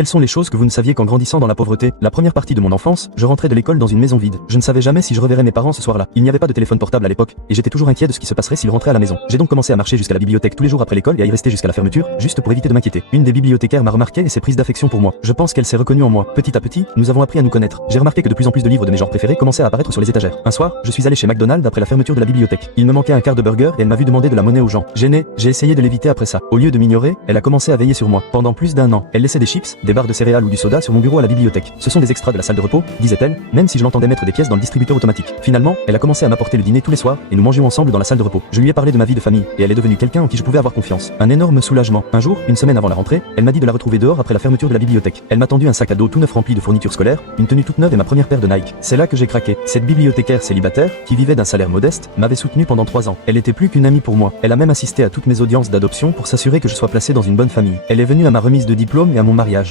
Quelles sont les choses que vous ne saviez qu'en grandissant dans la pauvreté? La première partie de mon enfance, je rentrais de l'école dans une maison vide. Je ne savais jamais si je reverrais mes parents ce soir-là. Il n'y avait pas de téléphone portable à l'époque, et j'étais toujours inquiet de ce qui se passerait s'ils rentraient à la maison. J'ai donc commencé à marcher jusqu'à la bibliothèque tous les jours après l'école et à y rester jusqu'à la fermeture, juste pour éviter de m'inquiéter. Une des bibliothécaires m'a remarqué et s'est prise d'affection pour moi. Je pense qu'elle s'est reconnue en moi. Petit à petit, nous avons appris à nous connaître. J'ai remarqué que de plus en plus de livres de mes genres préférés commençaient à apparaître sur les étagères. Un soir, je suis allé chez McDonald's après la fermeture de la bibliothèque. Il me manquait un quart de burger et elle m'a vu demander de la monnaie aux gens. Gêné, j'ai essayé de l'éviter après ça. Au lieu de m'ignorer, elle a commencé à veiller sur moi. Pendant plus d'1 an, elle laissait des chips, des barres de céréales ou du soda sur mon bureau à la bibliothèque. Ce sont des extras de la salle de repos, disait-elle, même si je l'entendais mettre des pièces dans le distributeur automatique. Finalement, elle a commencé à m'apporter le dîner tous les soirs et nous mangions ensemble dans la salle de repos. Je lui ai parlé de ma vie de famille et elle est devenue quelqu'un en qui je pouvais avoir confiance. Un énorme soulagement. Un jour, une semaine avant la rentrée, elle m'a dit de la retrouver dehors après la fermeture de la bibliothèque. Elle m'a tendu un sac à dos tout neuf rempli de fournitures scolaires, une tenue toute neuve et ma première paire de Nike. C'est là que j'ai craqué. Cette bibliothécaire célibataire, qui vivait d'un salaire modeste, m'avait soutenu pendant 3 ans. Elle était plus qu'une amie pour moi. Elle a même assisté à toutes mes audiences d'adoption pour s'assurer que je sois placé dans une bonne famille. Elle est venue à ma remise de diplôme et à mon mariage.